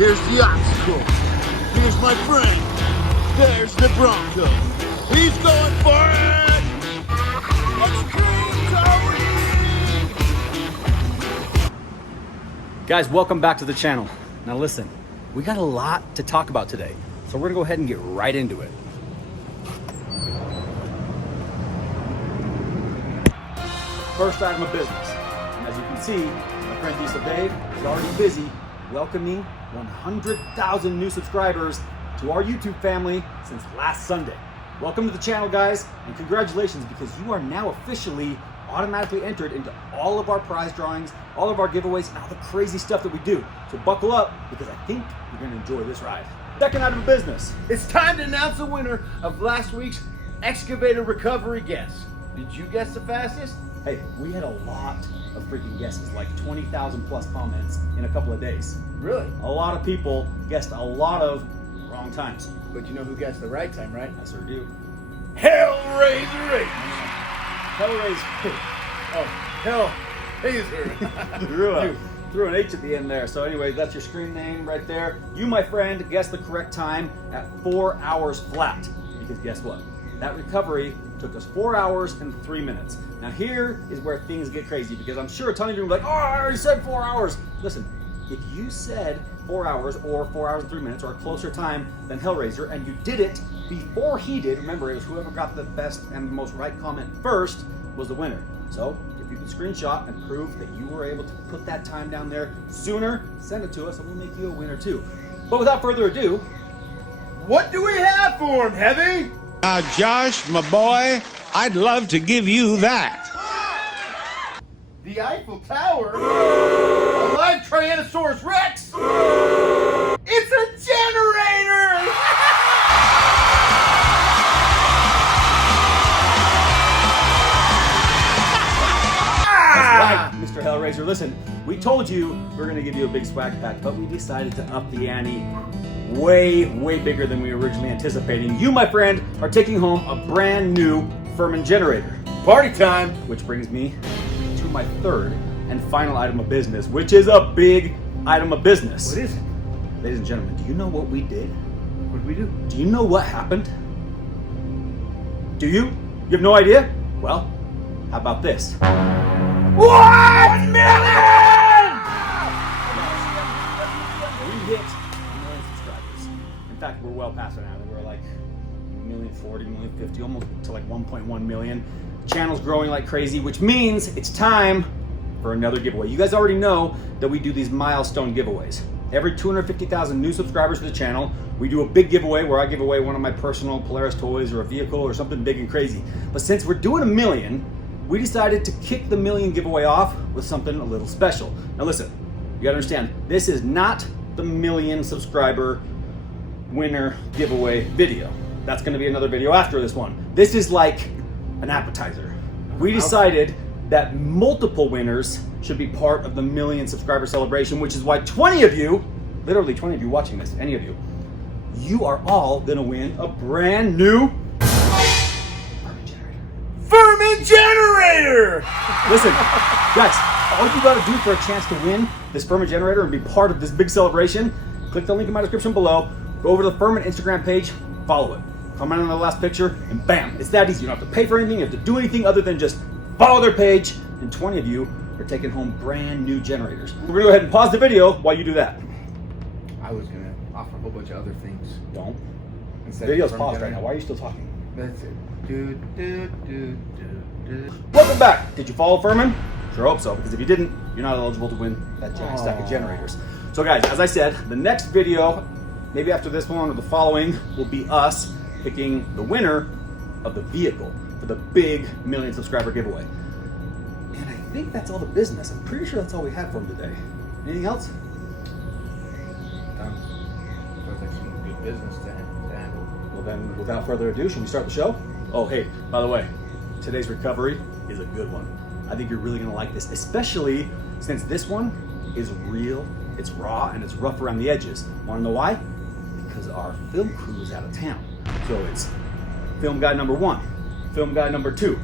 Here's the obstacle. Here's my friend. There's the Bronco. He's going for it! It's Toby! Guys, welcome back to the channel. Now listen, we got a lot to talk about today, so we're gonna go ahead and get right into it. First item of business, and as you can see, my friend Diesel Dave is already busy welcoming 100,000 new subscribers to our YouTube family since last Sunday. Welcome to the channel, guys, and congratulations, because you are now officially automatically entered into all of our prize drawings, all of our giveaways, and all the crazy stuff that we do. So buckle up, because I think you're gonna enjoy this ride. Second item of business. It's time to announce the winner of last week's Excavator recovery guess. Did you guess the fastest? Hey, we had a lot of freaking guesses, like 20,000 plus comments in a couple of days. Really? A lot of people guessed a lot of wrong times. But you know who guessed the right time, right? I sure do. Hellraiser! Hellraiser. Oh, Hellraiser. Threw an H at the end there. So anyway, that's your screen name right there. You, my friend, guessed the correct time at 4 hours flat. Because guess what? That recovery took us 4 hours and 3 minutes. Now here is where things get crazy, because I'm sure a ton of you are like, oh, I already said 4 hours. Listen, if you said 4 hours or 4 hours and 3 minutes or a closer time than Hellraiser, and you did it before he did, remember, it was whoever got the best and most right comment first was the winner. So if you can screenshot and prove that you were able to put that time down there sooner, send it to us and we'll make you a winner too. But without further ado, What do we have for him, Heavy? Now, Josh, my boy, I'd love to give you that. The Eiffel Tower? A live Tyrannosaurus Rex? It's a generator! right, Mr. Hellraiser, listen, we told you we were going to give you a big swag pack, but we decided to up the ante way bigger than we were originally anticipating. You, my friend, are taking home a brand new Furman generator. Party time! Which brings me to my third and final item of business, which is a big item of business. What is it? Ladies and gentlemen, do you know what we did? What did we do? Do you know what happened? Do you? You have no idea? Well, how about this? 1 million! We hit 1 million subscribers. In fact, we're well past it now. We're like 1,040,000, 1,050,000, almost to like 1.1 million. Channel's growing like crazy, which means it's time for another giveaway. You guys already know that we do these milestone giveaways. Every 250,000 new subscribers to the channel, we do a big giveaway where I give away one of my personal Polaris toys or a vehicle or something big and crazy. But since we're doing 1 million, we decided to kick the 1 million giveaway off with something a little special. Now listen, you gotta understand, this is not the 1 million subscriber winner giveaway video. That's gonna be another video after this one. This is like an appetizer. We decided that multiple winners should be part of the 1 million subscriber celebration, which is why 20 of you, literally 20 of you watching this, any of you, you are all gonna win a brand new Furman generator! Listen, guys, all you gotta do for a chance to win this Furman generator and be part of this big celebration, click the link in my description below, go over to the Furman Instagram page, follow it. Comment on the last picture, and bam, it's that easy. You don't have to pay for anything, you have to do anything other than just follow their page, and 20 of you are taking home brand new generators. We're gonna go ahead and pause the video while you do that. I was gonna offer a whole bunch of other things. Don't. Instead The video's of paused right now. Why are you still talking? That's it. Welcome back. Did you follow Furman? Sure hope so, because if you didn't, you're not eligible to win that giant stack of generators. So guys, as I said, the next video, maybe after this one or the following, will be us picking the winner of the vehicle for the big 1 million subscriber giveaway. And I think that's all the business. I'm pretty sure that's all we had for him today. Anything else? Sounds like some good business to handle. Well then, without further ado, should we start the show? Oh hey, by the way, today's recovery is a good one. I think you're really gonna like this, especially since this one is real, it's raw, and it's rough around the edges. Wanna know why? Because our film crew is out of town. So it's film guy number 1, film guy number 2,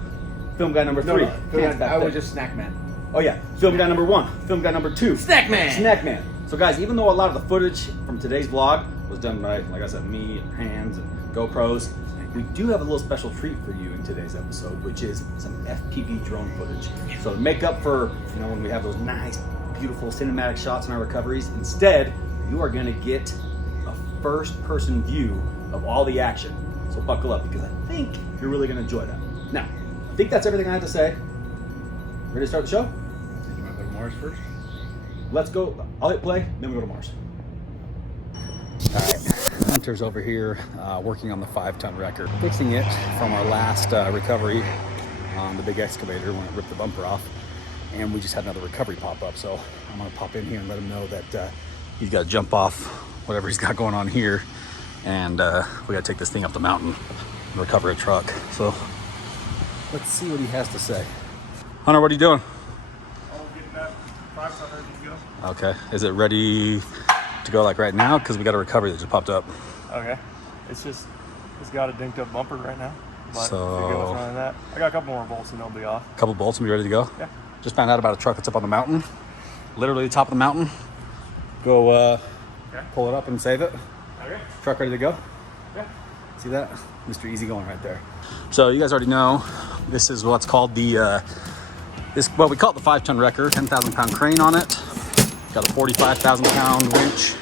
film guy number 3. I was just snack man. Oh yeah, film guy number 1, film guy number 2. Snack man! Snack man. So guys, even though a lot of the footage from today's vlog was done by, like I said, me and hands and GoPros, we do have a little special treat for you in today's episode, which is some FPV drone footage. So to make up for, when we have those nice, beautiful cinematic shots in our recoveries, instead, you are gonna get a first-person view of all the action. So buckle up, because I think you're really gonna enjoy that. Now, I think that's everything I have to say. Ready to start the show? You want to go to Mars first? Let's go. I'll hit play, then we go to Mars. All right, Hunter's over here working on the 5-ton wrecker, fixing it from our last recovery on the big excavator when it ripped the bumper off. And we just had another recovery pop up. So I'm gonna pop in here and let him know that he's got to jump off whatever he's got going on here. And we got to take this thing up the mountain and recover a truck. So let's see what he has to say. Hunter, what are you doing? Oh, getting that 5-ton ready to go. Okay, is it ready to go like right now? Because we got a recovery that just popped up. Okay. It's got a dinked up bumper right now. But So- if it goes running that. I got a couple more bolts and they'll be off. A couple bolts and be ready to go? Yeah. Just found out about a truck that's up on the mountain. Literally the top of the mountain. Go Okay. pull it up and save it. Okay. Truck ready to go? Yeah. See that? Mr. Easy going right there. So you guys already know, this is what's called the, we call it the 5-ton wrecker, 10,000 pound crane on it. Got a 45,000 pound winch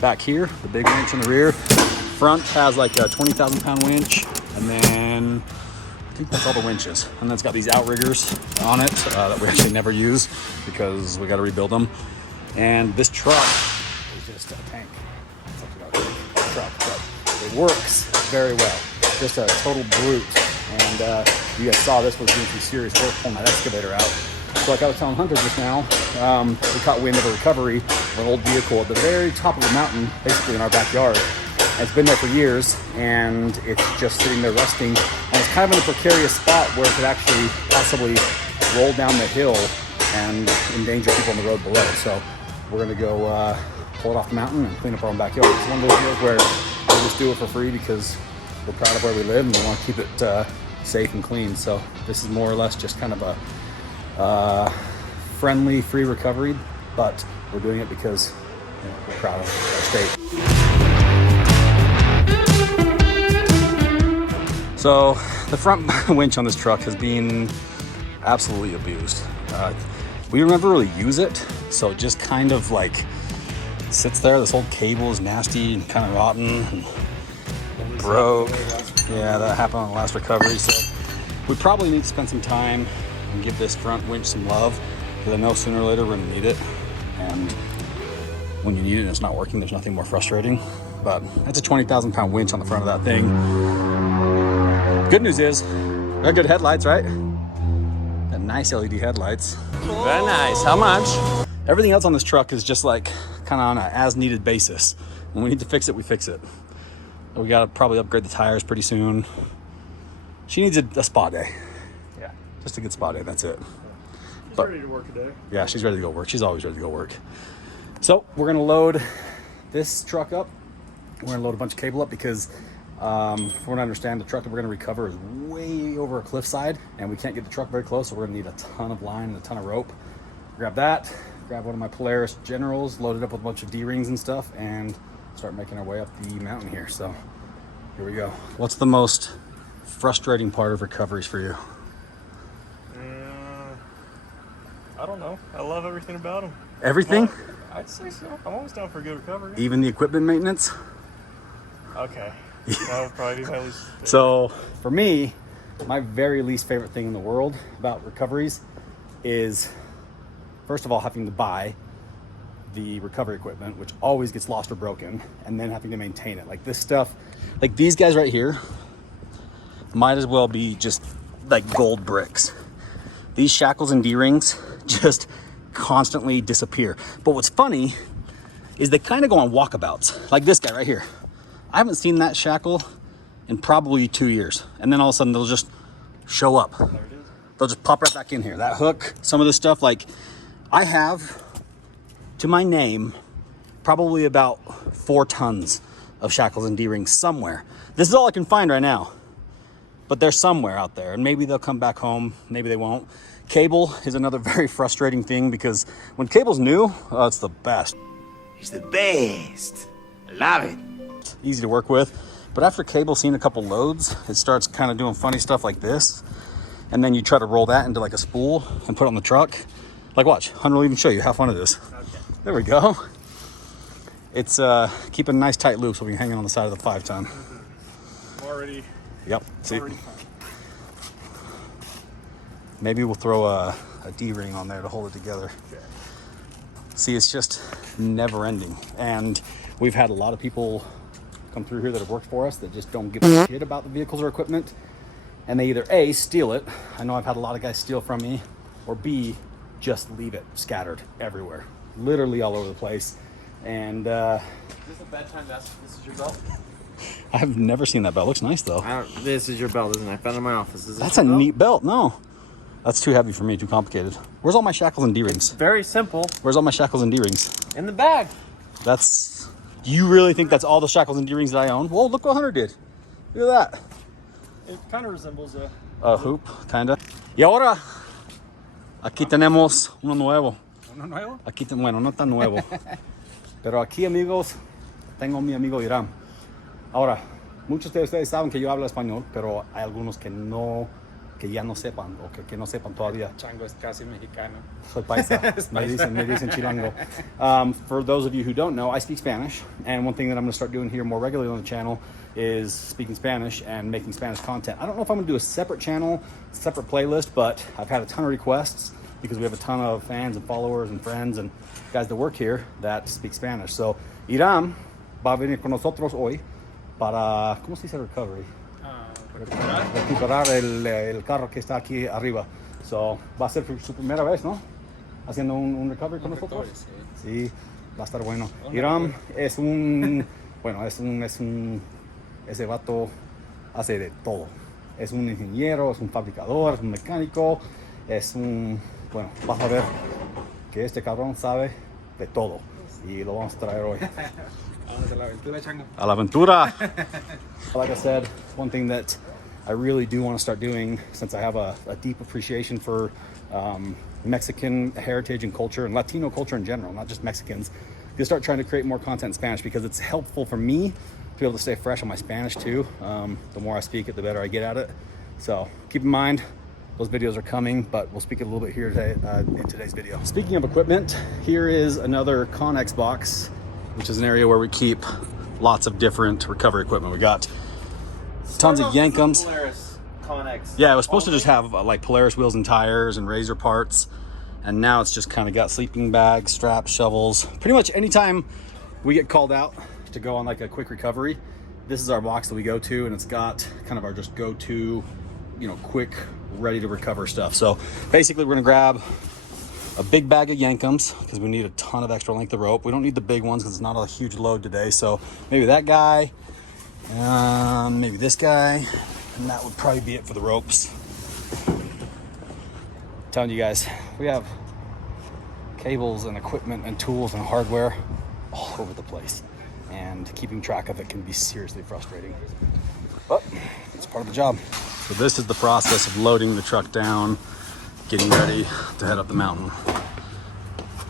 back here, the big winch in the rear. Front has like a 20,000 pound winch, and then I think that's all the winches. And then it's got these outriggers on it that we actually never use because we got to rebuild them. And this truck is just a tank. It's like a truck, but it works very well. Just a total brute. And you guys saw this was doing some serious work pulling that excavator out. So like I was telling Hunter just now, we caught wind of a recovery of an old vehicle at the very top of the mountain, basically in our backyard. And it's been there for years, and it's just sitting there rusting. And it's kind of in a precarious spot where it could actually possibly roll down the hill and endanger people on the road below. So we're gonna go pull it off the mountain and clean up our own backyard. It's one of those deals where we'll just do it for free because we're proud of where we live and we want to keep it safe and clean. So this is more or less just kind of a friendly, free recovery, but we're doing it because we're proud of our state. So the front winch on this truck has been absolutely abused. We never really use it, so it just kind of like sits there. This old cable is nasty and kind of rotten and broke. Yeah, that happened on the last recovery. So we probably need to spend some time and give this front winch some love, because I know sooner or later we're gonna need it. And when you need it and it's not working, there's nothing more frustrating. But that's a 20,000 pound winch on the front of that thing. Good news is, they're good headlights, right? Got nice LED headlights. Very nice. How much? Everything else on this truck is just like kind of on an as needed basis. When we need to fix it, we fix it. We gotta probably upgrade the tires pretty soon. She needs a spa day. Yeah. Just a good spa day, that's it. She's But- ready to work today. Yeah, she's ready to go work. She's always ready to go work. So we're gonna load this truck up. We're gonna load a bunch of cable up because from what I understand, the truck that we're gonna recover is way over a cliffside and we can't get the truck very close, so we're gonna need a ton of line and a ton of rope. Grab that, grab one of my Polaris Generals, load it up with a bunch of D-rings and stuff, and start making our way up the mountain here. So here we go. What's the most frustrating part of recoveries for you? I don't know. I love everything about them. Everything? I'd say so. I'm always down for a good recovery. Even the equipment maintenance? Okay. That would probably be my least. So for me, my very least favorite thing in the world about recoveries is, first of all, having to buy the recovery equipment, which always gets lost or broken, and then having to maintain it. Like this stuff, like these guys right here, might as well be just like gold bricks. These shackles and D-rings just constantly disappear. But what's funny is they kind of go on walkabouts, like this guy right here. I haven't seen that shackle in probably 2 years. And then all of a sudden they'll just show up. There it is. They'll just pop right back in here. That hook, some of this stuff, like I have to my name probably about 4 tons of shackles and D-rings somewhere. This is all I can find right now, but they're somewhere out there, and maybe they'll come back home, maybe they won't. Cable is another very frustrating thing because when cable's new, it's the best. He's the best. I love it. Easy to work with. But after cable seeing a couple loads, it starts kind of doing funny stuff like this. And then you try to roll that into like a spool and put it on the truck. Like watch, Hunter will even show you how fun it is. Okay. There we go. It's keeping a nice tight loop so we can hang it on the side of the 5-ton. Already. Yep. See? Already. Maybe we'll throw a D-ring on there to hold it together. Okay. See, it's just never ending. And we've had a lot of people come through here that have worked for us that just don't give a shit about the vehicles or equipment. And they either A, steal it. I know I've had a lot of guys steal from me. Or B, just leave it scattered everywhere. Literally all over the place. And Is this a bedtime vest? This is your belt? I've never seen that belt. Looks nice though. This is your belt, isn't it? I found it in my office. Is this That's a neat belt. No. That's too heavy for me, too complicated. Where's all my shackles and D-rings? Very simple. Where's all my shackles and D-rings? In the bag. That's... You really think that's all the shackles and D-rings that I own? Whoa, look what Hunter did. Look at that. It kind of resembles A hoop, kinda. Y ahora, aquí tenemos uno nuevo. ¿Uno nuevo? Aquí, bueno, no tan nuevo. Pero aquí, amigos, tengo mi amigo Irán. Ahora, muchos de ustedes saben que yo hablo español, pero hay algunos que no, que ya no sepan, o que no sepan todavía. Chango es casi mexicano. Soy paisa. me dicen chilango. For those of you who don't know, I speak Spanish, and one thing that I'm going to start doing here more regularly on the channel is speaking Spanish and making Spanish content. I don't know if I'm going to do a separate channel, separate playlist, but I've had a ton of requests because we have a ton of fans and followers and friends and guys that work here that speak Spanish. So, Irán va a venir con nosotros hoy para, ¿cómo se dice recovery? Recuperar el carro que está aquí arriba. So, va a ser su primera vez, ¿no? Haciendo un recovery con nosotros. Sí, va a estar bueno. Irán es ese vato hace de todo. Es un ingeniero, es un fabricador, es un mecánico, bueno, vas a ver que este cabrón sabe de todo. Y lo vamos a traer hoy. Vamos a la aventura, Chango. A la aventura. Like I said, one thing that I really do want to start doing, since I have a deep appreciation for Mexican heritage and culture and Latino culture in general, not just Mexicans, to start trying to create more content in Spanish because it's helpful for me to be able to stay fresh on my Spanish too. The more I speak it, the better I get at it. So keep in mind, those videos are coming, but we'll speak a little bit here today in today's video. Speaking of equipment, here is another Connex box, which is an area where we keep lots of different recovery equipment. We got tons of Yankums. Polaris Connex. Yeah, it was supposed to just have like Polaris wheels and tires and razor parts. And now it's just kind of got sleeping bags, straps, shovels. Pretty much anytime we get called out to go on like a quick recovery, this is our box that we go to, and it's got kind of our just go-to, you know, quick, ready to recover stuff. So basically we're gonna grab a big bag of Yankums because we need a ton of extra length of rope. We don't need the big ones because it's not a huge load today. So maybe that guy, maybe this guy, and that would probably be it for the ropes. I'm telling you guys, we have cables and equipment and tools and hardware all over the place, and keeping track of it can be seriously frustrating, but it's part of the job. So this is the process of loading the truck down, getting ready to head up the mountain.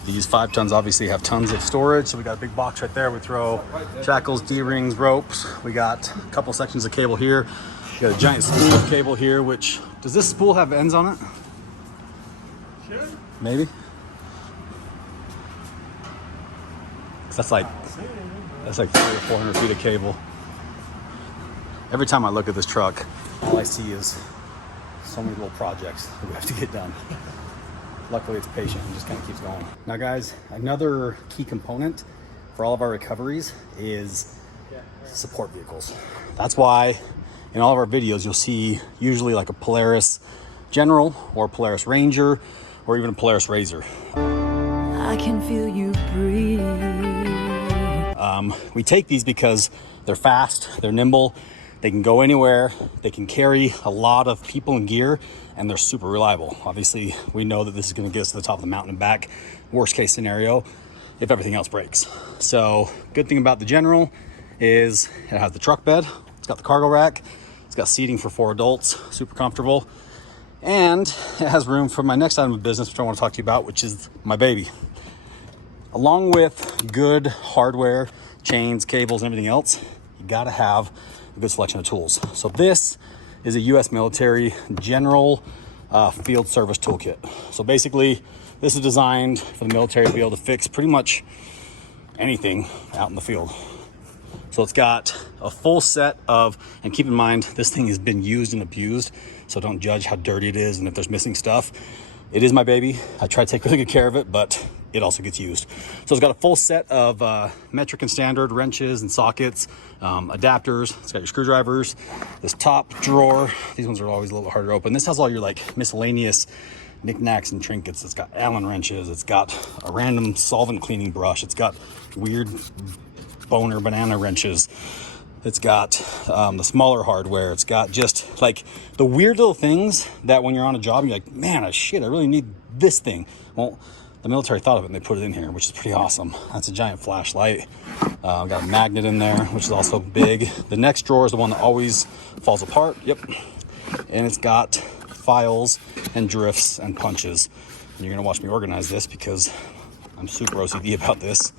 These 5 tons obviously have tons of storage, so we got a big box right there. We throw shackles, D-rings, ropes. We got a couple sections of cable here. We got a giant spool of cable here, which, does this spool have ends on it? Should. Maybe. 'Cause that's like 300 or 400 feet of cable. Every time I look at this truck, all I see is so many little projects that we have to get done. Luckily it's patient and just kind of keeps going. Now guys, another key component for all of our recoveries is support vehicles. That's why in all of our videos you'll see usually like a Polaris General or Polaris Ranger or even a Polaris Razor. I can feel you breathe. We take these because they're fast, they're nimble, they can go anywhere, they can carry a lot of people and gear, and they're super reliable. Obviously, we know that this is gonna get us to the top of the mountain and back, worst case scenario, if everything else breaks. So, good thing about the General is it has the truck bed, it's got the cargo rack, it's got seating for 4 adults, super comfortable, and it has room for my next item of business, which I wanna talk to you about, which is my baby. along with good hardware, chains, cables, and everything else, you gotta have a good selection of tools. So this is a US military general field service toolkit. So basically, this is designed for the military to be able to fix pretty much anything out in the field. So it's got a full set of, and keep in mind, this thing has been used and abused, so don't judge how dirty it is and if there's missing stuff. It is my baby. I try to take really good care of it, but it also gets used. So it's got a full set of metric and standard wrenches and sockets, adapters. It's got your screwdrivers. This top drawer, these ones are always a little harder to open. This has all your like miscellaneous knickknacks and trinkets. It's got Allen wrenches. It's got a random solvent cleaning brush. It's got weird boner banana wrenches. It's got the smaller hardware. It's got just like the weird little things that when you're on a job, you're like, man, shit, I really need this thing. Well, the military thought of it and they put it in here, which is pretty awesome. That's a giant flashlight. Got a magnet in there, which is also big. The next drawer is the one that always falls apart. Yep. And it's got files and drifts and punches. And you're gonna watch me organize this because I'm super OCD about this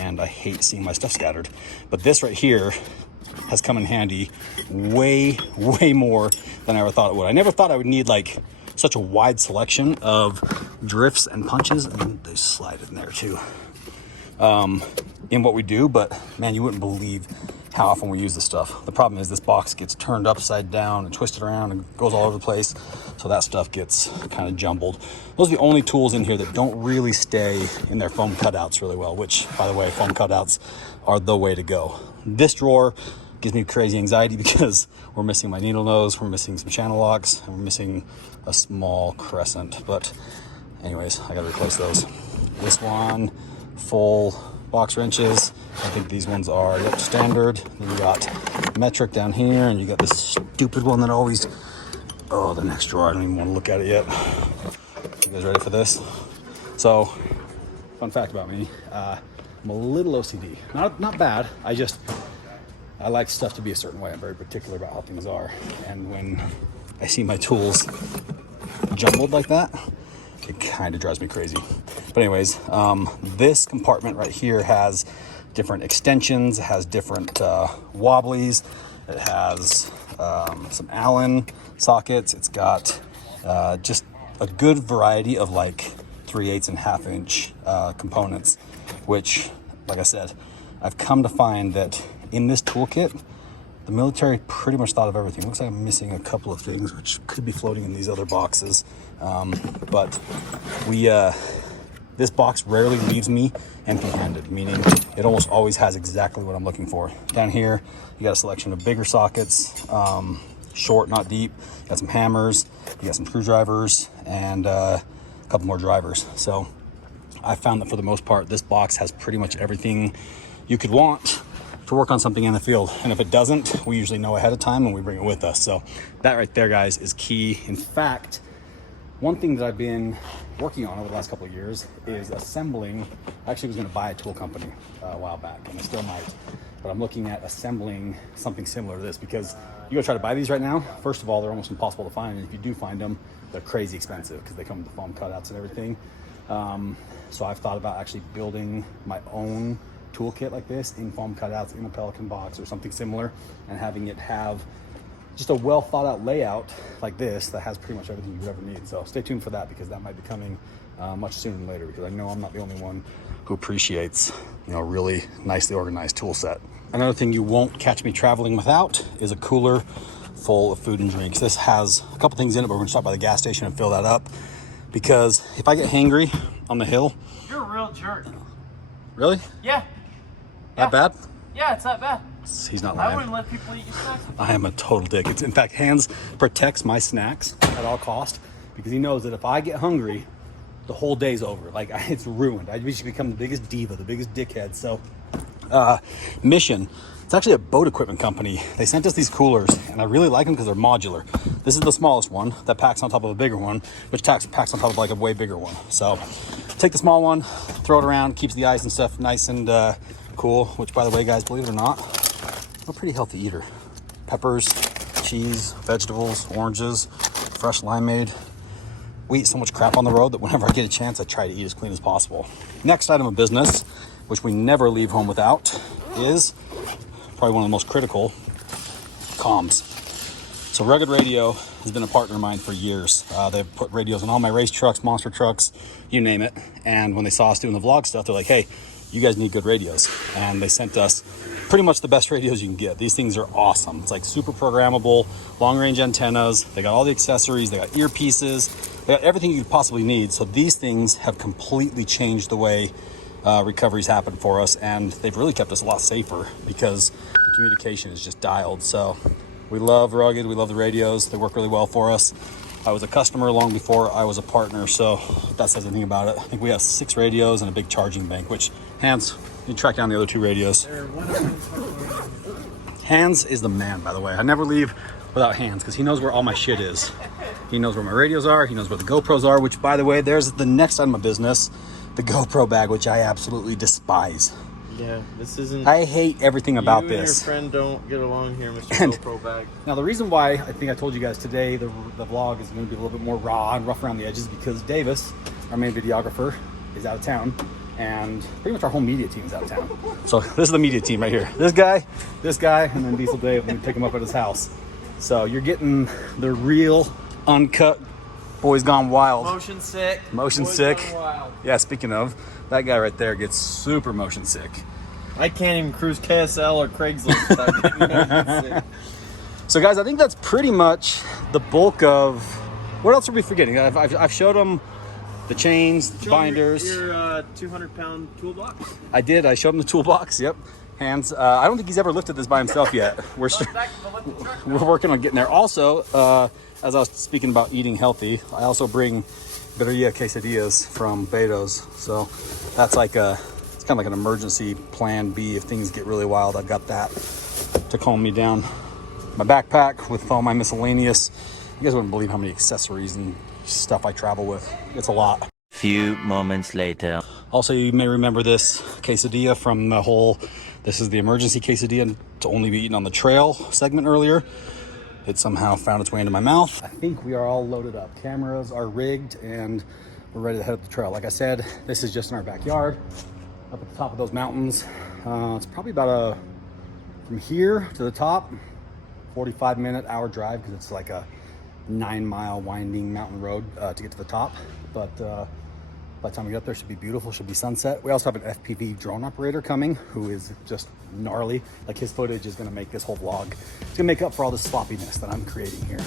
and I hate seeing my stuff scattered. But this right here has come in handy way more than I ever thought it would. I never thought I would need like such a wide selection of drifts and punches, and they slide in there too, in what we do, but man, you wouldn't believe how often we use this stuff. The problem is this box gets turned upside down and twisted around and goes all over the place, so that stuff gets kind of jumbled. Those are the only tools in here that don't really stay in their foam cutouts really well, which, by the way, foam cutouts are the way to go. This drawer gives me crazy anxiety because we're missing my needle nose, we're missing some channel locks, and we're missing a small crescent. But anyways, I gotta replace those. This one, full box wrenches. I think these ones are standard. Then you got metric down here, and you got this stupid one that always, oh, the next drawer, I don't even want to look at it yet. You guys ready for this? So, fun fact about me, I'm a little OCD. Not bad, I like stuff to be a certain way. I'm very particular about how things are. And when I see my tools jumbled like that, it kind of drives me crazy. But anyways, this compartment right here has different extensions. It has different wobblies. It has some Allen sockets. It's got just a good variety of like 3/8 and 1/2 inch components, which, like I said, I've come to find that in this toolkit, the military pretty much thought of everything. Looks like I'm missing a couple of things, which could be floating in these other boxes. But this box rarely leaves me empty-handed, meaning it almost always has exactly what I'm looking for. Down here, you got a selection of bigger sockets, short, not deep. You got some hammers, you got some screwdrivers, and a couple more drivers. So I found that for the most part, this box has pretty much everything you could want to work on something in the field. And if it doesn't, we usually know ahead of time and we bring it with us. So that right there, guys, is key. In fact, one thing that I've been working on over the last couple of years is assembling. I actually was going to buy a tool company a while back, and I still might, but I'm looking at assembling something similar to this, because you go try to buy these right now, first of all, they're almost impossible to find, and if you do find them, they're crazy expensive because they come with the foam cutouts and everything. So I've thought about actually building my own toolkit like this in foam cutouts in a Pelican box or something similar, and having it have just a well thought out layout like this that has pretty much everything you would ever need. So stay tuned for that, because that might be coming much sooner than later, because I know I'm not the only one who appreciates, you know, really nicely organized tool set. Another thing you won't catch me traveling without is a cooler full of food and drinks. This has a couple things in it, but we're gonna stop by the gas station and fill that up, because if I get hangry on the hill. You're a real jerk. Really? Yeah. That bad? Yeah, it's that bad. He's not I lying. wouldn't let people eat your snacks. I am a total dick. It's, in fact, Hans protects my snacks at all cost, because he knows that if I get hungry, the whole day's over. Like, it's ruined. I just become the biggest diva, the biggest dickhead. So, Mission, it's actually a boat equipment company. They sent us these coolers, and I really like them because they're modular. This is the smallest one that packs on top of a bigger one, which packs on top of like a way bigger one. So, take the small one, throw it around, keeps the ice and stuff nice and cool. Which, by the way, guys, believe it or not, I'm a pretty healthy eater. Peppers, cheese, vegetables, oranges, fresh limeade. We eat so much crap on the road that whenever I get a chance, I try to eat as clean as possible. Next item of business which we never leave home without, is probably one of the most critical: comms. So Rugged Radio has been a partner of mine for years. They've put radios on all my race trucks, monster trucks, you name it. And when they saw us doing the vlog stuff, they're like, hey, you guys need good radios. And they sent us pretty much the best radios you can get. These things are awesome. It's like super programmable, long range antennas. They got all the accessories. They got earpieces. They got everything you could possibly need. So these things have completely changed the way recoveries happen for us. And they've really kept us a lot safer because the communication is just dialed. So we love Rugged. We love the radios. They work really well for us. I was a customer long before I was a partner, so that says anything about it. I think we have 6 radios and a big charging bank, which Hans, you track down the other 2 radios. Hans is the man, by the way. I never leave without Hans because he knows where all my shit is. He knows where my radios are. He knows where the GoPros are, which, by the way, there's the next item of business, the GoPro bag, which I absolutely despise. Yeah, this isn't. I hate everything about you this. And your friend don't get along here, Mr. And GoPro bag. now the reason why I think I told you guys today the vlog is going to be a little bit more raw and rough around the edges because Davis, our main videographer, is out of town, and pretty much our whole media team is out of town. So this is the media team right here. This guy, and then Diesel Dave, and we pick him up at his house. So you're getting the real uncut Boys Gone Wild. Motion sick. Motion Boys sick. Gone Wild. Yeah, speaking of, that guy right there gets super motion sick. I can't even cruise KSL or Craigslist without getting motion sick. So guys, I think that's pretty much the bulk of, what else are we forgetting? I've showed them the chains, the binders. Your 200-pound toolbox. I did, I showed him the toolbox, yep. Hands, I don't think he's ever lifted this by himself yet. We're working on getting there. Also, as I was speaking about eating healthy, I also bring birria quesadillas from Beto's. So that's like it's kind of like an emergency plan B if things get really wild. I've got that to calm me down. My backpack with all my miscellaneous. You guys wouldn't believe how many accessories and stuff I travel with. It's a lot. Few moments later. Also, you may remember this quesadilla from the whole, this is the emergency quesadilla to only be eaten on the trail segment earlier. It somehow found its way into my mouth. I think we are all loaded up. Cameras are rigged and we're ready to head up the trail. Like I said, this is just in our backyard, up at the top of those mountains. It's probably about from here to the top, 45-minute hour drive because it's like a 9-mile winding mountain road to get to the top. But by the time we get up there, it should be beautiful, should be sunset. We also have an FPV drone operator coming who is just gnarly. Like his footage is gonna make this whole vlog. It's gonna make up for all the sloppiness that I'm creating here.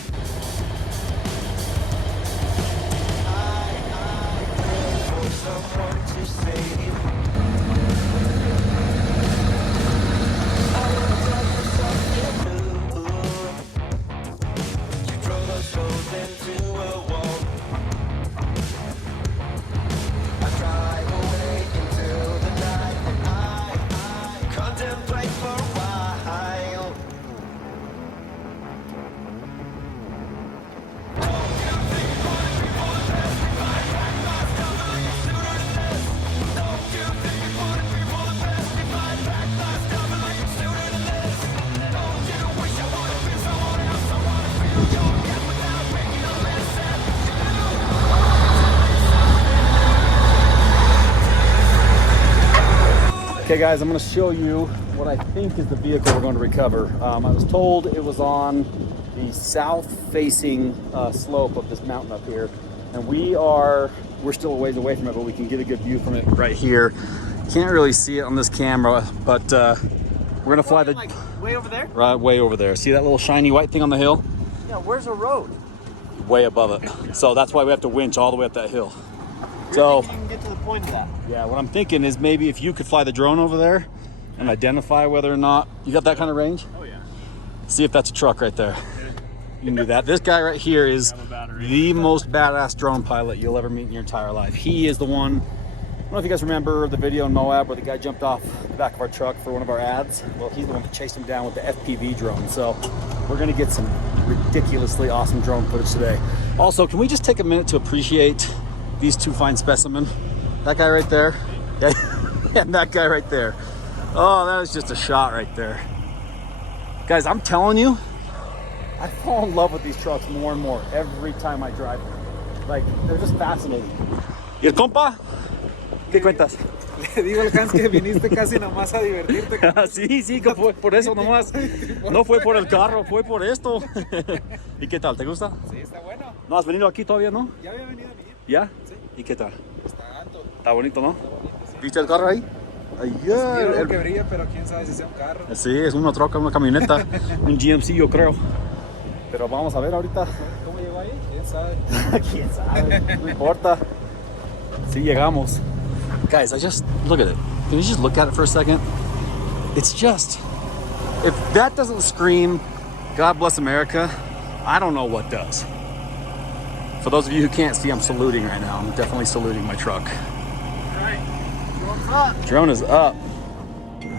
Okay guys, I'm going to show you what I think is the vehicle we're going to recover. I was told it was on the south-facing slope of this mountain up here, and we're still a ways away from it, but we can get a good view from it right here. Can't really see it on this camera, but we're going to fly the... Like way over there? Right, way over there. See that little shiny white thing on the hill? Yeah, where's the road? Way above it. So that's why we have to winch all the way up that hill. So you can get to the point of that. Yeah, what I'm thinking is maybe if you could fly the drone over there and identify whether or not you got that kind of range. Oh yeah. See if that's a truck right there. You can do that. This guy right here is the most badass drone pilot you'll ever meet in your entire life. He is the one. I don't know if you guys remember the video in Moab where the guy jumped off the back of our truck for one of our ads. Well, he's the one who chased him down with the FPV drone. So we're gonna get some ridiculously awesome drone footage today. Also, can we just take a minute to appreciate these two fine specimen? That guy right there, and that guy right there. Oh, that is just a shot right there. Guys, I'm telling you, I fall in love with these trucks more and more every time I drive them. Like, they're just fascinating. ¿Y el compa? ¿Qué cuentas? Le digo al Hans que viniste casi nomás a divertirte. Sí, sí, que fue por eso nomás. No fue por el carro, fue por esto. ¿Y qué tal? ¿Te gusta? Sí, está bueno. ¿No has venido aquí todavía, no? Ya había venido a venir. ¿Ya? Sí. ¿Y qué tal? Está alto. Está bonito, ¿no? Está bonito, sí. ¿Viste el carro ahí? Ay, ya, Quiero ver que brilla, pero quién sabe si sea un carro. Sí, es una troca, una camioneta, un GMC yo creo. Pero vamos a ver ahorita. ¿Cómo llegó ahí? Quién sabe. ¿Quién sabe? No importa. Sí llegamos. Guys, look at it. Can you just look at it for a second? It's just, if that doesn't scream, God bless America, I don't know what does. For those of you who can't see, I'm saluting right now. I'm definitely saluting my truck. Drone is up.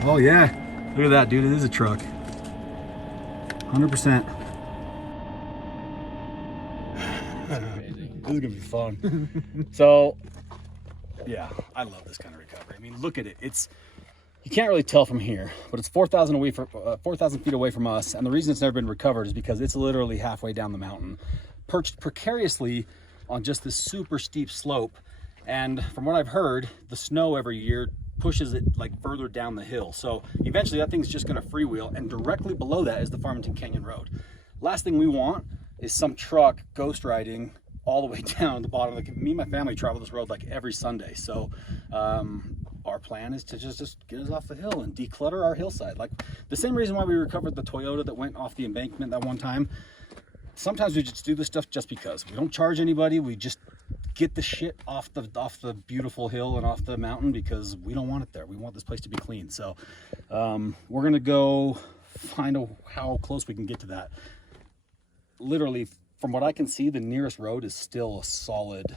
Oh yeah. Look at that, dude. It is a truck. 100%. This is gonna be fun. So, yeah, I love this kind of recovery. I mean, look at it. You can't really tell from here, but it's 4,000 feet away from us. And the reason it's never been recovered is because it's literally halfway down the mountain, perched precariously on just this super steep slope. And from what I've heard, the snow every year pushes it like further down the hill. So eventually that thing's just gonna freewheel, and directly below that is the Farmington Canyon Road. Last thing we want is some truck ghost riding all the way down at the bottom. Like, me and my family travel this road like every Sunday. So our plan is to just get us off the hill and declutter our hillside. Like the same reason why we recovered the Toyota that went off the embankment that one time. Sometimes we just do this stuff just because. We don't charge anybody. We just get the shit off the beautiful hill and off the mountain because we don't want it there. We want this place to be clean. So we're gonna go find how close we can get to that. Literally, from what I can see, the nearest road is still a solid,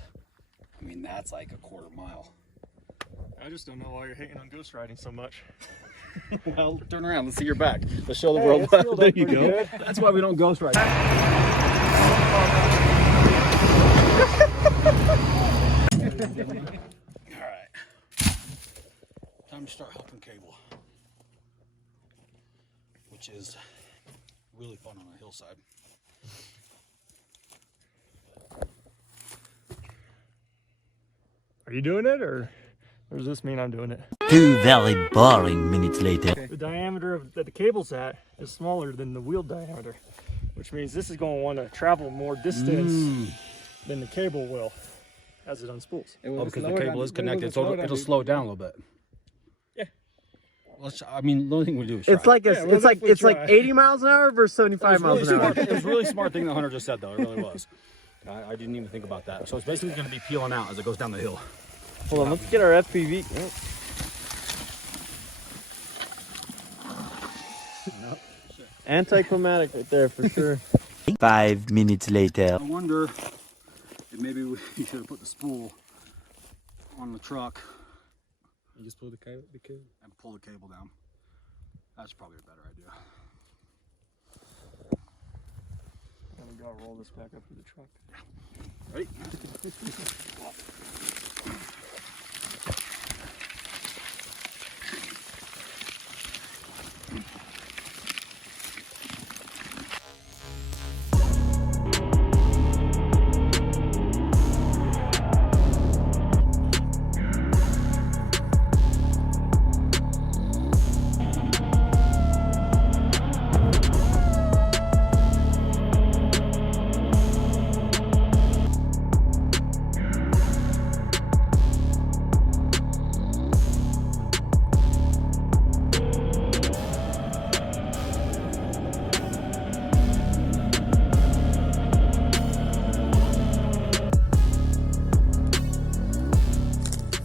I mean, that's like a quarter mile. I just don't know why you're hating on ghost riding so much. Well, turn around, let's see your back. Let's show the world. There you go. Good. That's why we don't ghost ride. All right. Time to start helping cable, which is really fun on a hillside. Are you doing it, or does this mean I'm doing it? 2 very boring minutes later. The diameter that the cable's at is smaller than the wheel diameter, which means this is going to want to travel more distance than the cable will as it unspools. Oh, because the cable is connected, so it'll slow it down a little bit. Yeah. I mean, the only thing we do is try. It's like 80 miles an hour versus 75 miles an hour. It was a really smart thing that Hunter just said, though. It really was. I didn't even think about that. So it's basically going to be peeling out as it goes down the hill. Hold on, let's get our FPV. Nope. Anticlimactic right there for sure. 5 minutes later. I wonder if maybe we should have put the spool on the truck. You just pull the cable? And pull the cable down. That's probably a better idea. We gotta roll this back up to the truck. Ready?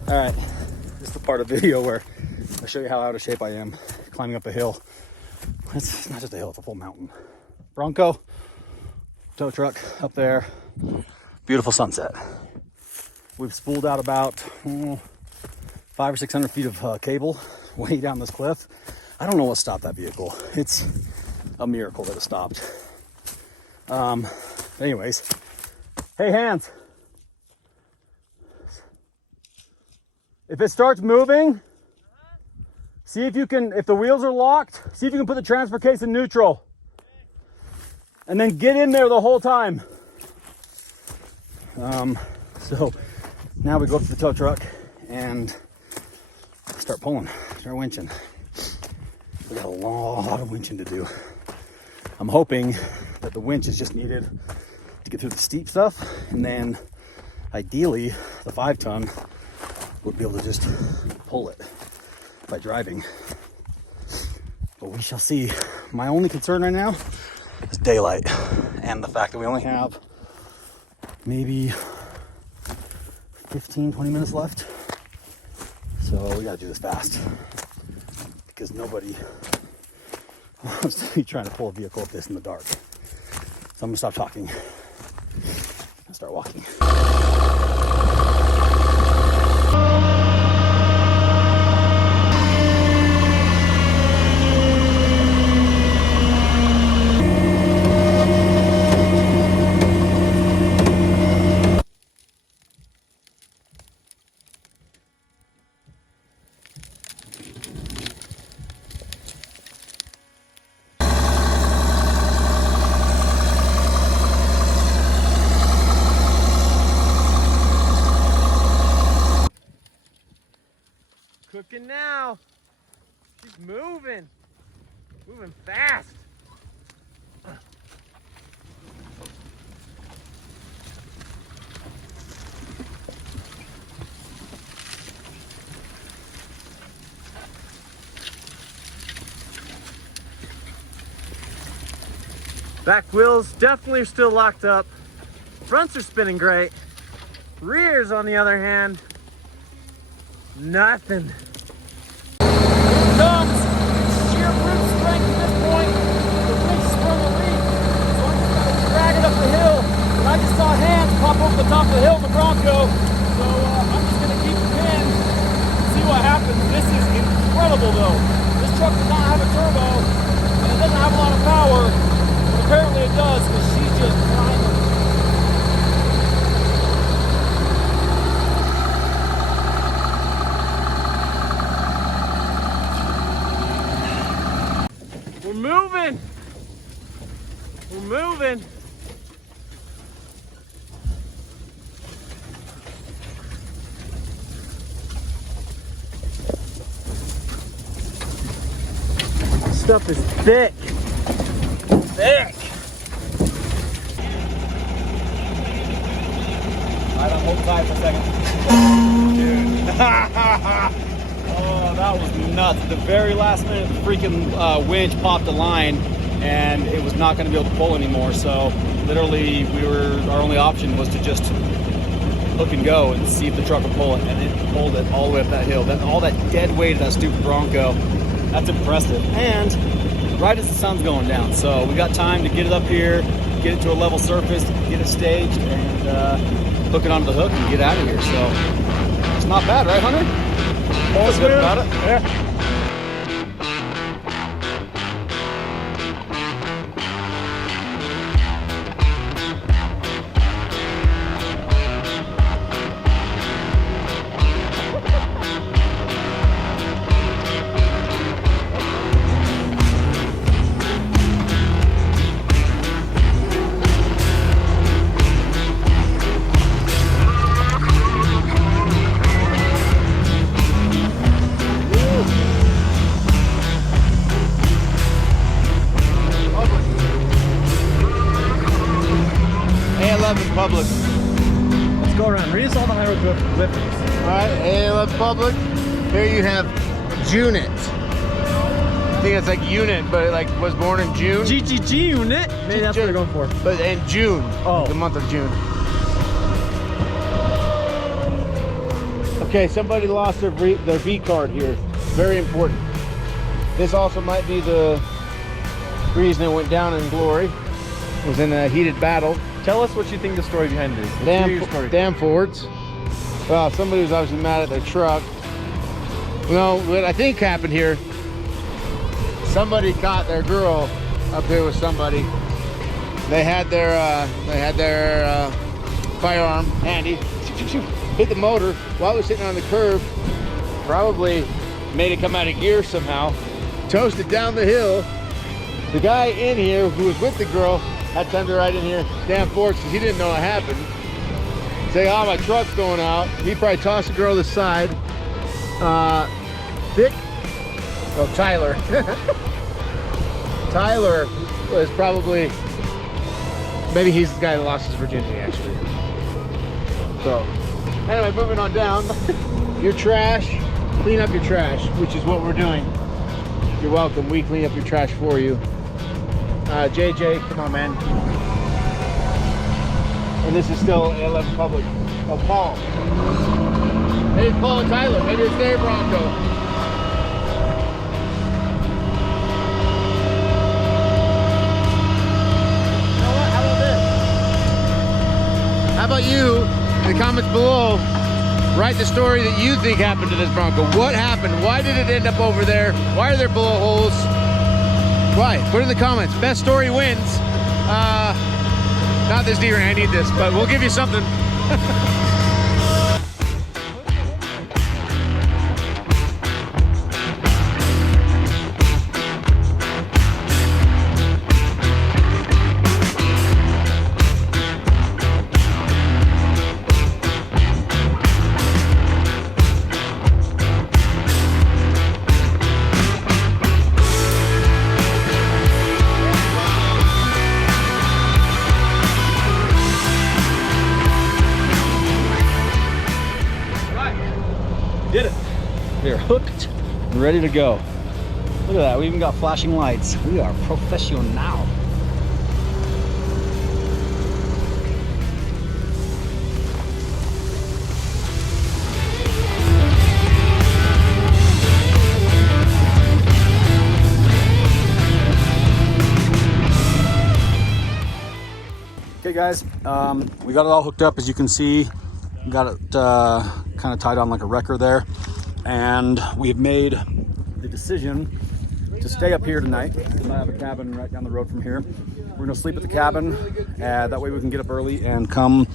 All right, this is the part of the video where I show you how out of shape I am climbing up a hill. It's not just a hill, it's a full mountain. Bronco, tow truck up there, beautiful sunset. We've spooled out about 500 or 600 feet of cable way down this cliff. I don't know what stopped that vehicle. It's a miracle that it stopped. Anyways, hey Hans. If it starts moving, see if you can, if the wheels are locked, see if you can put the transfer case in neutral. And then get in there the whole time. So now we go up to the tow truck and start pulling, start winching. We got a lot of winching to do. I'm hoping that the winch is just needed to get through the steep stuff, and then ideally the 5-ton would be able to just pull it by driving. But we shall see. My only concern right now is daylight and the fact that we only have maybe 15-20 minutes left. So we gotta do this fast because nobody wants to be trying to pull a vehicle like this in the dark. So I'm gonna stop talking and start walking. Cooking now. She's moving fast. Back wheels definitely are still locked up. Fronts are spinning great. Rears, on the other hand, nothing. Here comes sheer brute strength at this point. The Winch sprung a leak, so I'm just gonna drag it up the hill. And I just saw hands pop over the top of the hill in the Bronco, so I'm just gonna keep the pin and see what happens. This is incredible though. This truck does not have a turbo, and it doesn't have a lot of power, but apparently it does, because she's just flying. We're moving. Stuff is thick. Thick. Alright, hold tight for a second. Dude. Oh, that was nuts. The very last minute, the freaking winch popped a line, and it was not going to be able to pull anymore. So literally, our only option was to just hook and go and see if the truck would pull it, and it pulled it all the way up that hill. All that dead weight of that stupid Bronco, that's impressive. And right as the sun's going down, so we got time to get it up here, get it to a level surface, get it staged, and hook it onto the hook and get out of here. So it's not bad, right, Hunter? Feel good about it? Yeah. Public. Let's go around. Read us all the hieroglyphics. Alright, A11 Public. Here you have Junit. I think it's like unit, but it like was born in June. GGG unit. Maybe that's what they're going for. But in June. Oh. The month of June. Okay, somebody lost their V card here. Very important. This also might be the reason it went down in glory. It was in a heated battle. Tell us what you think the story behind this. Damn Fords. Well, somebody was obviously mad at their truck. No, what I think happened here, somebody caught their girl up here with somebody. They had their firearm handy. Hit the motor while it was sitting on the curb. Probably made it come out of gear somehow. Toasted down the hill. The guy in here who was with the girl had time to ride in here, damn Forks, because he didn't know what happened. Say, oh, my truck's going out. He probably tossed the girl to the side. Thick? Oh, Tyler. Tyler was probably, maybe he's the guy that lost his virginity, actually. So, anyway, moving on down. Your trash, clean up your trash, which is what we're doing. You're welcome. We clean up your trash for you. JJ, come on, man. And this is still 11 Public. Oh, Paul. Maybe it's Paul and Tyler. Maybe it's their Bronco. You know what? How about this? How about you, in the comments below, write the story that you think happened to this Bronco. What happened? Why did it end up over there? Why are there blowholes? Why? Put it in the comments. Best story wins. Not this deer, I need this, but we'll give you something. Did it. We're hooked and ready to go. Look at that, we even got flashing lights. We are professional now. Okay guys, we got it all hooked up, as you can see. Got it kind of tied on like a wrecker there, and we have made the decision to stay up here tonight. I have a cabin right down the road from here. We're gonna sleep at the cabin, that way we can get up early and come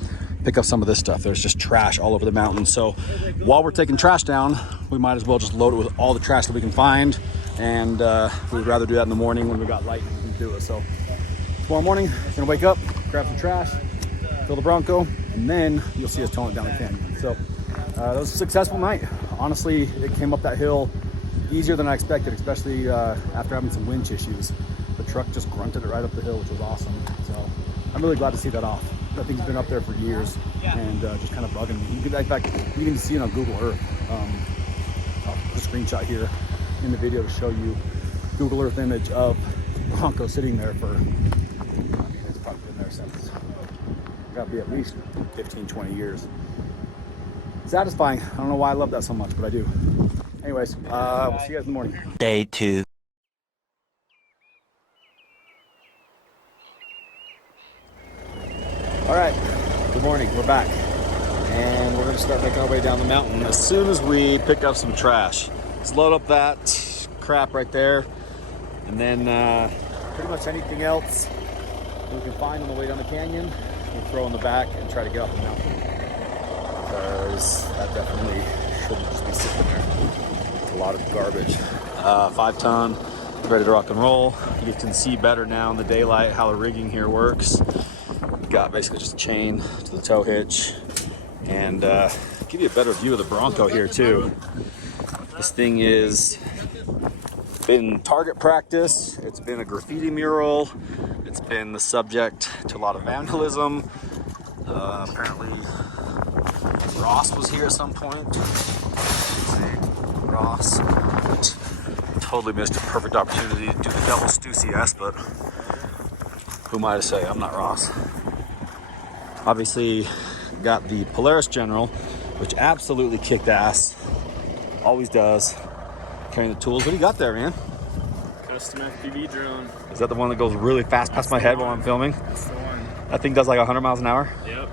pick up some of this stuff. There's just trash all over the mountain, so while we're taking trash down, we might as well just load it with all the trash that we can find, and we'd rather do that in the morning when we got light and we can do it. So tomorrow morning, we're gonna wake up, grab some trash, fill the Bronco, and then you'll see us towing it down the canyon. So that was a successful night. Honestly, it came up that hill easier than I expected, especially after having some winch issues. The truck just grunted it right up the hill, which was awesome. So I'm really glad to see that off. That thing's been up there for years and just kind of bugging me. In fact, you can even see it on Google Earth. I'll put a screenshot here in the video to show you Google Earth image of Bronco sitting there for, it's probably been there since, gotta be at least 15, 20 years. Satisfying. I don't know why I love that so much, but I do. Anyways, we'll see you guys in the morning. Day 2. All right, good morning, we're back. And we're gonna start making our way down the mountain as soon as we pick up some trash. Let's load up that crap right there. And then pretty much anything else we can find on the way down the canyon, we'll throw in the back and try to get up the mountain. Because that definitely shouldn't just be sitting there. It's a lot of garbage. 5 ton, ready to rock and roll. You can see better now in the daylight how the rigging here works. Got basically just a chain to the tow hitch, and give you a better view of the Bronco here too. This thing is been target practice, it's been a graffiti mural, it's been the subject to a lot of vandalism. Apparently Ross was here at some point. Ross totally missed a perfect opportunity to do the double Stussy S, but who am I to say? I'm not Ross. Obviously got the Polaris General, which absolutely kicked ass, always does. Carrying the tools. What do you got there, man? Custom FPV drone. Is that the one that goes really fast past my head while I'm filming? That's the one. That thing does like 100 miles an hour? Yep,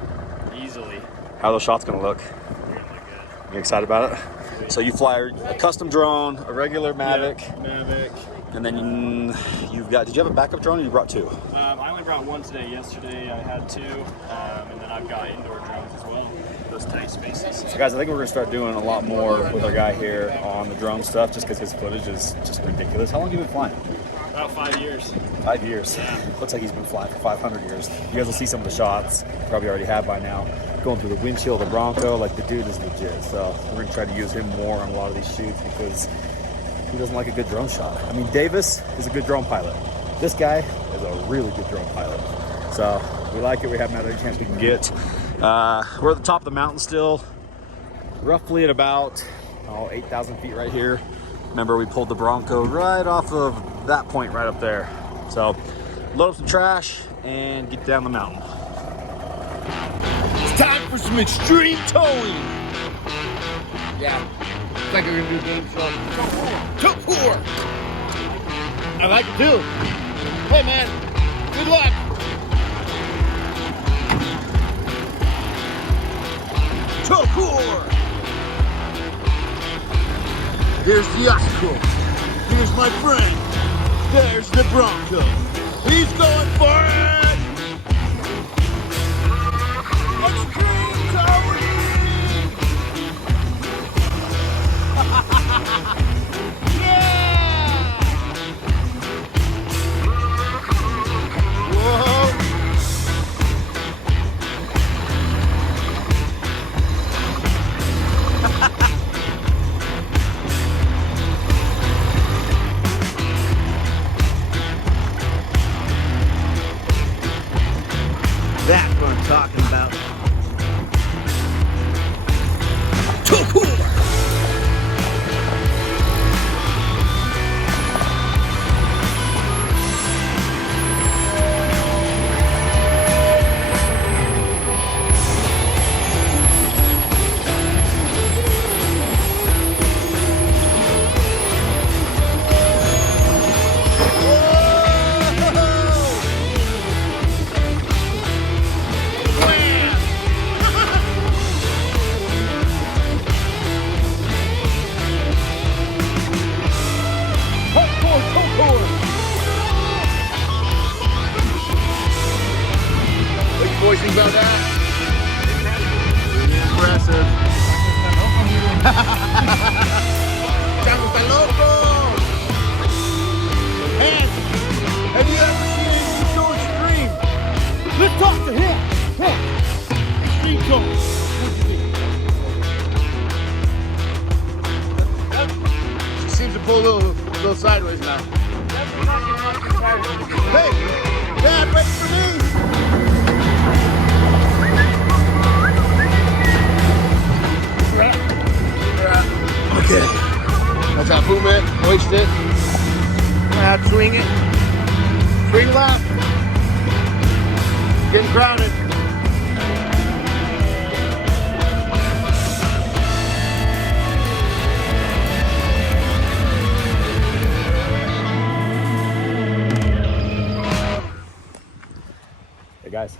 easily. How are those shots gonna look? Really good. You excited about it? So you fly a custom drone, a regular Mavic, Mavic. and then you've got, did you have a backup drone or you brought 2? I only brought 1 today. Yesterday I had 2, and then I've got indoor drones as well. Those tight spaces. So guys, I think we're gonna start doing a lot more with our guy here on the drone stuff, just because his footage is just ridiculous. How long have you been flying? About 5 years. 5 years. Yeah. Looks like he's been flying for 500 years. You guys will see some of the shots, probably already have by now, going through the windshield of the Bronco. Like, the dude is legit. So we're gonna try to use him more on a lot of these shoots because Who doesn't like a good drone shot? I mean, Davis is a good drone pilot. This guy is a really good drone pilot. So we like it. We haven't had any chance we can get. We're at the top of the mountain still, roughly at about 8,000 feet right here. Remember, we pulled the Bronco right off of that point right up there. So load up some trash and get down the mountain. It's time for some extreme towing. Yeah, it's like we're gonna do a game show. Tow tour. I like it too. Hey man, good luck. Tow tour. Here's the obstacle. Here's my friend. There's the Bronco. He's going for it. Extreme towing. Yeah. Whoa. That's what I'm talking about. Too cool. Voicing about that. Pretty impressive. Chango está loco. And have you ever seen anything so extreme? Let's talk to him. Hey, extreme towing. She seems to pull a little sideways now. Hey, Dad, ready for me? Okay. That's how boom it, hoist it. Now swing it. Swing left. Getting crowded. Hey guys,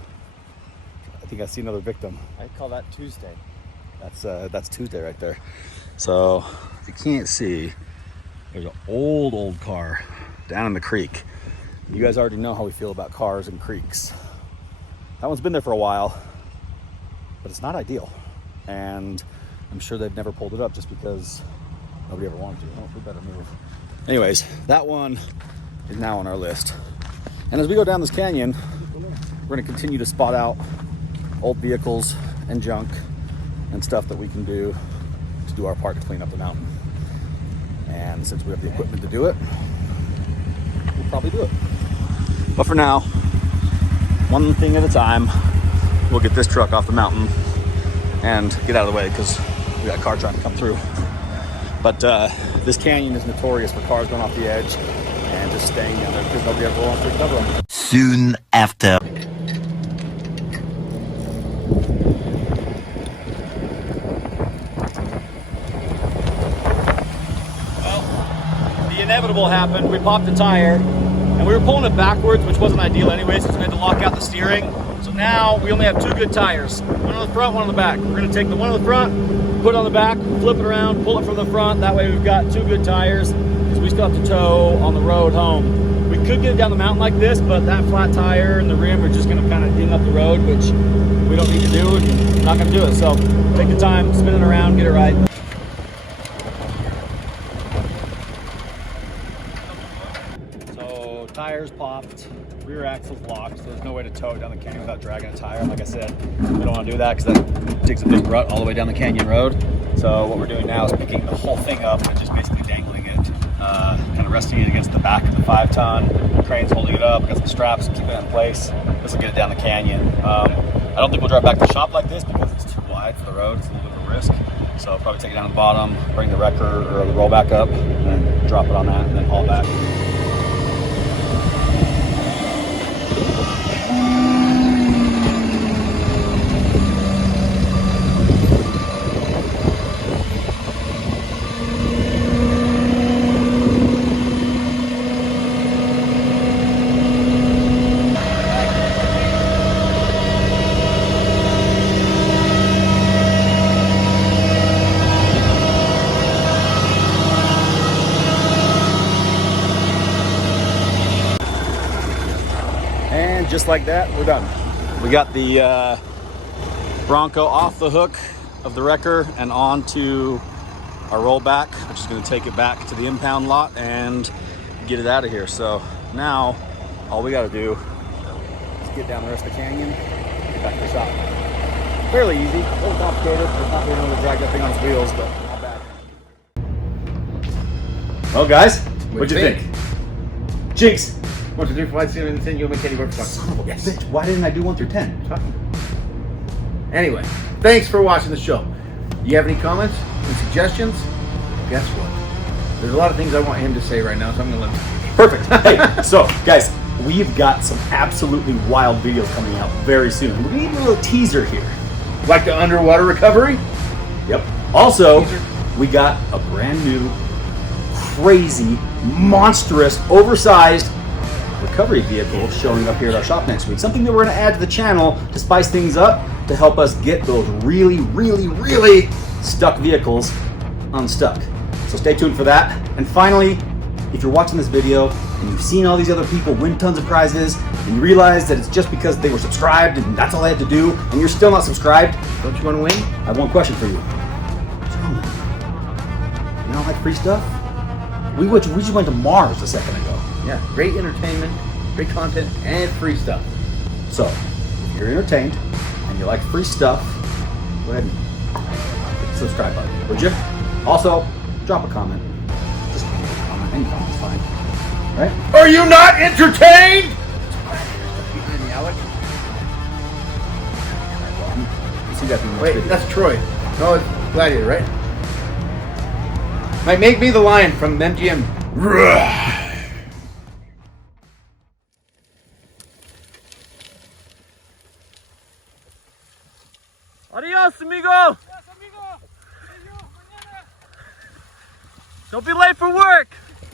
I think I see another victim. I call that Tuesday. That's Tuesday right there. So if you can't see, there's an old car down in the creek. You guys already know how we feel about cars and creeks. That one's been there for a while, but it's not ideal. And I'm sure they've never pulled it up just because nobody ever wanted to. Oh, we better move. Anyways, that one is now on our list. And as we go down this canyon, we're gonna continue to spot out old vehicles and junk and stuff that we can do to do our part to clean up the mountain. And since we have the equipment to do it, we'll probably do it. But for now, one thing at a time, we'll get this truck off the mountain and get out of the way because we got a car trying to come through. But this canyon is notorious for cars going off the edge and just staying down there because nobody ever wants to recover them. Soon after. Inevitable happened. We popped a tire and we were pulling it backwards, which wasn't ideal anyway, since we had to lock out the steering. So now we only have two good tires, one on the front, one on the back. We're going to take the one on the front, put it on the back, flip it around, pull it from the front. That way we've got two good tires because we still have to tow on the road home. We could get it down the mountain like this, but that flat tire and the rim are just going to kind of ding up the road, which we don't need to do and we're not going to do it. So take the time, spin it around, get it right. Tires popped, rear axle's locked, so there's no way to tow it down the canyon without dragging a tire. Like I said, we don't want to do that because that digs a big rut all the way down the canyon road. So what we're doing now is picking the whole thing up and just basically dangling it kind of resting it against the back of the 5-ton. Crane's holding it up, got some straps keeping it in place. This will get it down the canyon. I don't think we'll drive back to the shop like this because it's too wide for the road. It's a little bit of a risk. So I'll probably take it down to the bottom, bring the wrecker or the roll back up, and then drop it on that, and then haul back. Just like that, we're done. We got the Bronco off the hook of the wrecker and onto our rollback, which is going to take it back to the impound lot and get it out of here. So now all we got to do is get down the rest of the canyon, get back to the shop. Fairly easy, a little complicated. There's not being able to drag that thing on its wheels, but not bad. Well, guys, what'd you think? Jinx. 1, 2, 3, 4, 5, 6, 7, 10, you make any work. Son of a bitch, why didn't I do 1 through 10? Anyway, thanks for watching the show. You have any comments and suggestions? Guess what? There's a lot of things I want him to say right now, so I'm going to let him. Perfect. Hey, so guys, we've got some absolutely wild videos coming out very soon. We're gonna need a little teaser here. Like the underwater recovery? Yep. Also, we got a brand new, crazy, monstrous, oversized recovery vehicle showing up here at our shop next week. Something that we're going to add to the channel to spice things up to help us get those really, really, really stuck vehicles unstuck. So stay tuned for that. And finally, if you're watching this video and you've seen all these other people win tons of prizes and you realize that it's just because they were subscribed and that's all they had to do and you're still not subscribed, don't you want to win? I have one question for you. What's wrong with you? You don't like free stuff? We just went to Mars a second ago. Yeah, great entertainment, great content, and free stuff. So, if you're entertained and you like free stuff, go ahead and hit the subscribe button, would you? Also, drop a comment. Just a comment, any comment's fine. Right? Are you not entertained? You see that in the next Wait, video. that's Troy. No, it's Gladiator, right? Might make me the lion from MGM.